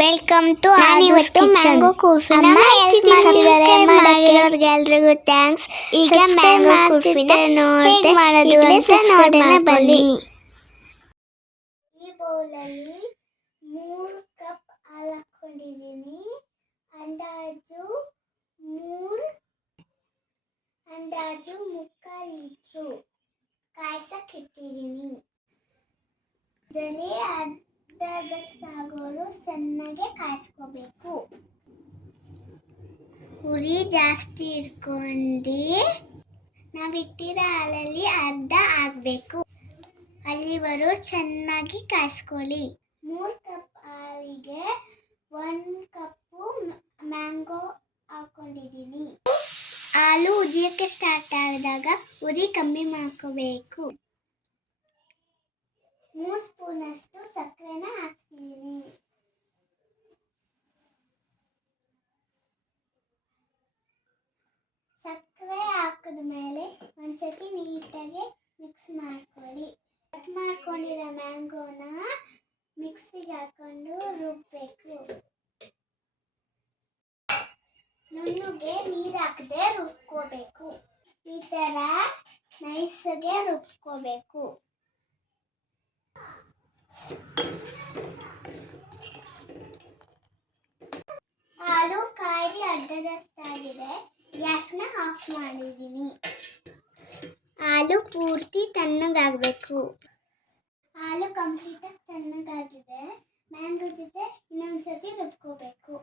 Welcome to ಇವತ್ತು mango ಕುಲ್ಫಿನ ಮಾಡಿರೋರಿಗೆಲ್ರಿಗೂ thanks. ಈಗ mango ಕುಲ್ಫಿನ ಹೇಗೆ ಮಾಡೋದು ಅಂತ ನೋಡೋಣ ಬನ್ನಿ. ಈ ಬೌಲಲ್ಲಿ 3 ಕಪ್ ಹಾಲು ಹಾಕೊಂಡಿದ್ದೀನಿ. ಅಂದಾಜು 3/4 ಲೀಟ್ರು ಕಾಯ್ಸಕ್ಕೆ ಇಟ್ಟಿದ್ದೀನಿ. ಇದರಲ್ಲಿ ಅರ್ಧದಷ್ಟಾಗೋರು ಚೆನ್ನಾಗಿ ಕಾಯಿಸ್ಕೋಬೇಕು. ಉರಿ ಜಾಸ್ತಿ ಇಟ್ಕೊಂಡು ನಾವಿಟ್ಟಿರೋ ಹಾಲಲ್ಲಿ ಅರ್ಧ ಆಗಬೇಕು. ಅಲ್ಲಿವರೆಗೂ ಚೆನ್ನಾಗಿ ಕಾಯಿಸ್ಕೊಳ್ಳಿ. 3 ಕಪ್ ಹಾಲಿಗೆ 1 ಕಪ್ಪು ಮ್ಯಾಂಗೋ ಹಾಕೊಂಡಿದ್ದೀನಿ. ಹಾಲು ಉದಿಯೋಕ್ಕೆ ಸ್ಟಾರ್ಟ್ ಆದಾಗ ಉರಿ ಕಮ್ಮಿ ಮಾಡ್ಕೋಬೇಕು. 3 ಸ್ಪೂನಷ್ಟು ಸಕ್ಕರೆನ ಹಾಕ್ತಿದ್ದೀನಿ. ಸಕ್ಕರೆ ಹಾಕಿದ ಮೇಲೆ ಒಂದ್ಸತಿ ನೀಟಾಗಿ ಮಿಕ್ಸ್ ಮಾಡ್ಕೊಳ್ಳಿ. ಕಟ್ ಮಾಡ್ಕೊಂಡಿರೋ ಮ್ಯಾಂಗೋನ ಮಿಕ್ಸಿಗೆ ಹಾಕೊಂಡು ರುಬ್ಬಬೇಕು. ನುಣ್ಣಗೆ ನೀರು ಹಾಕದೆ ರುಬ್ಕೋಬೇಕು. ಈ ಥರ ನೈಸಾಗೆ ರುಬ್ಕೋಬೇಕು. ಹಾಲು ಕಾಯಿ ಅರ್ಧದಷ್ಟಾಗಿದೆ. ಗ್ಯಾಸ್ನ ಆಫ್ ಮಾಡಿದ್ದೀನಿ. ಹಾಲು ಪೂರ್ತಿ ತಣ್ಣಗಾಗಬೇಕು. ಹಾಲು ಕಂಪ್ಲೀಟಾಗಿ ತಣ್ಣಗಾಗಿದೆ. ಮ್ಯಾಂಗೋ ಜೊತೆ ಇನ್ನೊಂದ್ಸತಿ ರುಬ್ಕೋಬೇಕು.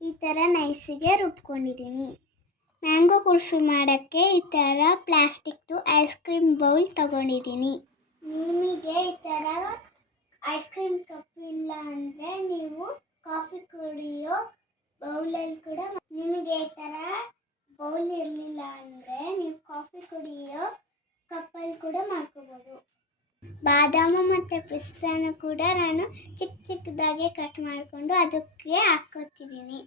ಈ ಥರ ನೈಸಿಗೆ ರುಬ್ಕೊಂಡಿದ್ದೀನಿ. ಮ್ಯಾಂಗೋ ಕುಲ್ಫಿ ಮಾಡೋಕ್ಕೆ ಈ ಥರ ಪ್ಲಾಸ್ಟಿಕ್ದು ಐಸ್ ಕ್ರೀಮ್ ಬೌಲ್ ತಗೊಂಡಿದ್ದೀನಿ. ನಿಮಗೆ ಈ ಥರ ಐಸ್ ಕ್ರೀಮ್ ಕಪ್ ಇಲ್ಲ ಅಂದರೆ ನೀವು ಕಾಫಿ ಕುಡಿಯೋ ಬೌಲಲ್ಲಿ ಕೂಡ, ನಿಮಗೆ ಈ ಥರ ಬೌಲ್ ಇರಲಿಲ್ಲ ಅಂದರೆ ನೀವು ಕಾಫಿ ಕುಡಿಯೋ ಕಪ್ಪಲ್ಲಿ ಕೂಡ ಮಾಡ್ಕೋಬೋದು. ಬಾದಾಮು ಮತ್ತು ಪಿಸ್ತಾನ ಕೂಡ ನಾನು ಚಿಕ್ಕ ಚಿಕ್ಕದಾಗಿ ಕಟ್ ಮಾಡಿಕೊಂಡು ಅದಕ್ಕೆ ಹಾಕ್ಕೋತಿದ್ದೀನಿ.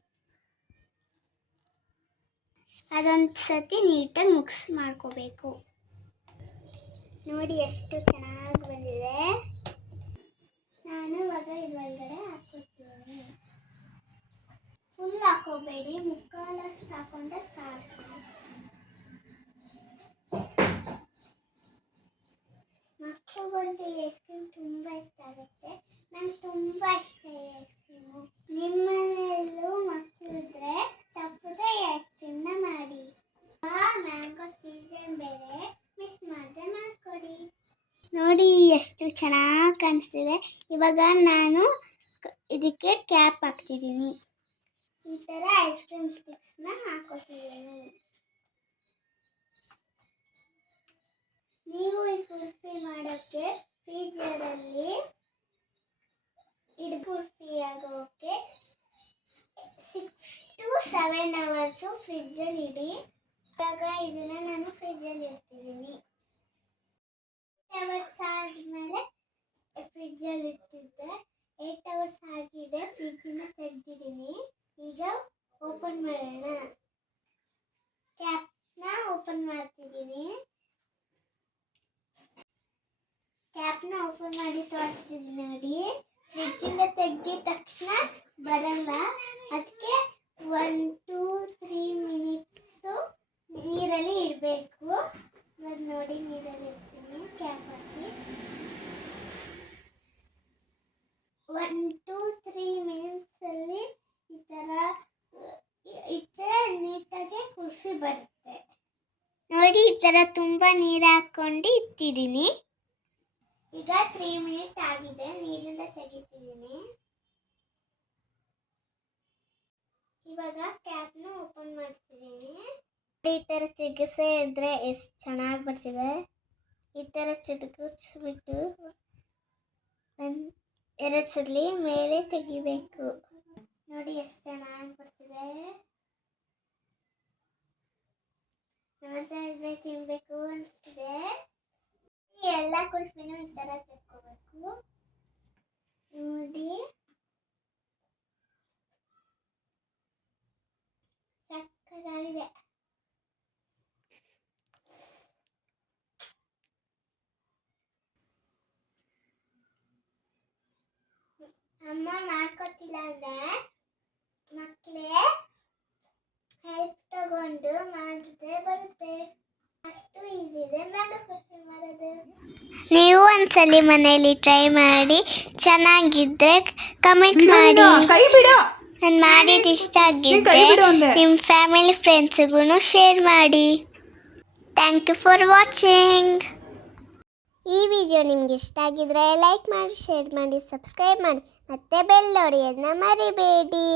ಅದೊಂದು ಸತಿ ನೀಟಾಗಿ ಮಿಕ್ಸ್ ಮಾಡ್ಕೋಬೇಕು. ನೋಡಿ ಎಷ್ಟು ಚೆನ್ನಾಗಿ ಬಂದಿದೆ. ನಾನು ಇವಾಗ ಇದರೊಳಗಡೆ ಹಾಕ್ಕೋತೀನಿ. ಫುಲ್ ಹಾಕೋಬೇಡಿ, ಮುಕ್ಕಾಲಷ್ಟು ಹಾಕೊಂಡ್ರೆ ಸಾಕು. ಮಕ್ಕಳಿಗಂತೂ ಐಸ್ ಕ್ರೀಮ್ ತುಂಬ ಇಷ್ಟ ಆಗುತ್ತೆ. ನಂಗೆ ತುಂಬ ಇಷ್ಟ ಈ ಐಸ್ ಕ್ರೀಮು. ನಿಮ್ಮ ಮನೆಯಲ್ಲೂ ಮಕ್ಕಳಿದ್ರೆ ತಪ್ಪದೆ ಐಸ್ ಕ್ರೀಮ್ನ ಮಾಡಿ. ಮ್ಯಾಂಗೋ ಸೀಸನ್ ಬೇರೆ, ಮಿಸ್ ಮಾಡದೆ ಮಾಡ್ಕೊಡಿ. ನೋಡಿ ಎಷ್ಟು ಚೆನ್ನಾಗಿ ಕಾಣಿಸ್ತಿದೆ. ಇವಾಗ ನಾನು ಇದಕ್ಕೆ ಕ್ಯಾಪ್ ಹಾಕ್ತಿದ್ದೀನಿ. ಈ ಥರ ಐಸ್ ಕ್ರೀಮ್ ಸ್ಟಿಕ್ಸ್ನ ಹಾಕೋತಿದ್ದೀನಿ. ನೀವು ಈ ಕುಲ್ಫಿ ಮಾಡೋಕ್ಕೆ ಫ್ರೀಜರಲ್ಲಿ ಕುಲ್ಫಿ ಆಗೋಕ್ಕೆ 6 to 7 hours ಫ್ರಿಜ್ಜಲ್ಲಿ ಇಡಿ. ಇವಾಗ ಇದನ್ನು ನಾನು ಫ್ರಿಜ್ಜಲ್ಲಿ ಇಡ್ತಿದ್ದೀನಿ. 8 hours ಆದಮೇಲೆ ಫ್ರಿಜ್ಜಲ್ಲಿ ಇಟ್ಟಿದ್ದೆ. 8 hours ಆಗಿದೆ. ಫ್ರಿಜ್ಜಿನ ತೆಗೆದಿದ್ದೀನಿ. ಈಗ ಓಪನ್ ಮಾಡೋಣ. ಕ್ಯಾಪ್ನ ಓಪನ್ ಮಾಡ್ತಿದ್ದೀನಿ. ಕ್ಯಾಪ್ನ ಓಪನ್ ಮಾಡಿ ತೋರಿಸ್ತಿದ್ದೀನಿ ನೋಡಿ. ಫ್ರಿಜ್ಜಿಂದ ತೆಗೆದ ತಕ್ಷಣ ಬರಲ್ಲ. ಅದಕ್ಕೆ 1 to 3 minutes ನೀರಲ್ಲಿ ಇಡಬೇಕು. ಇವಾಗ ನೋಡಿ ನೀರಲ್ಲಿ ಇಡ್ತೀನಿ. ಕ್ಯಾಪ್ ಹಾಕಿ 1 to 3 minutes ಈ ಥರ ಇಟ್ಟರೆ ನೀಟಾಗಿ ಕುಲ್ಫಿ ಬರುತ್ತೆ. ನೋಡಿ ಈ ಥರ ತುಂಬ ನೀರು ಹಾಕ್ಕೊಂಡು ಇಟ್ಟಿದ್ದೀನಿ. ಈಗ 3 minutes ಆಗಿದೆ. ನೀರಿಂದ ತೆಗಿತಿದ್ದೀನಿ. ಇವಾಗ ಕ್ಯಾಪ್ನ ಓಪನ್ ಮಾಡ್ತಿದ್ದೀನಿ. ಈ ಥರ ತೆಗೆಸೇ ಇದ್ರೆ ಎಷ್ಟು ಚೆನ್ನಾಗಿ ಬರ್ತಿದೆ. ಈ ಥರ ಚಿಟಕಿಸ್ಬಿಟ್ಟು 2 ಸಲ ಮೇಲೆ ತೆಗಿಬೇಕು. ನೋಡಿ ಎಷ್ಟು ಚೆನ್ನಾಗಿ ಬರ್ತಿದೆ. ನೋಡ್ತಾ ಇದ್ರೆ ತಿನ್ಬೇಕು ಅನಿಸ್ತಿದೆ. ಎಲ್ಲ ಕುಲ್ಫಿನೂ ಈ ಥರ ತೆಕ್ಕೋಬೇಕು. ನೋಡಿ ಅಮ್ಮ ಮಾಡ್ಕೊತಿಲ್ಲ ಅಂದ್ರೆ ಮಕ್ಕಳೇ ಹೆಲ್ಪ್ ತಗೊಂಡು ಮಾಡಿದ್ರೆ ಬರುತ್ತೆ. ಅಷ್ಟು ಈಸಿ ಇದೆ ಮ್ಯಾಂಗೋ ಕುಲ್ಫಿ ಮಾಡೋದು. ನೀವು ಒಂದ್ಸಲಿ ಮನೆಯಲ್ಲಿ ಟ್ರೈ ಮಾಡಿ, ಚೆನ್ನಾಗಿದ್ರೆ ಕಮೆಂಟ್ ಮಾಡಿ. ಕೈ ಬಿಡು. ನಾನು ಮಾಡಿದ್ದು ಇಷ್ಟ ಕೈ ಆಗಿದ್ದರೆ ಬಿಡು ಅಂದೆ. ನಿಮ್ಮ ಫ್ಯಾಮಿಲಿ ಫ್ರೆಂಡ್ಸ್ಗೂ ಶೇರ್ ಮಾಡಿ. Thank you for watching. ಈ ವಿಡಿಯೋ ನಿಮ್ಗೆ ಇಷ್ಟ ಆಗಿದ್ರೆ ಲೈಕ್ ಮಾಡಿ, ಶೇರ್ ಮಾಡಿ, ಸಬ್ಸ್ಕ್ರೈಬ್ ಮಾಡಿ, ಮತ್ತೆ ಬೆಲ್ ಹೊಡೆಯೋದನ್ನ ಮರಿಬೇಡಿ.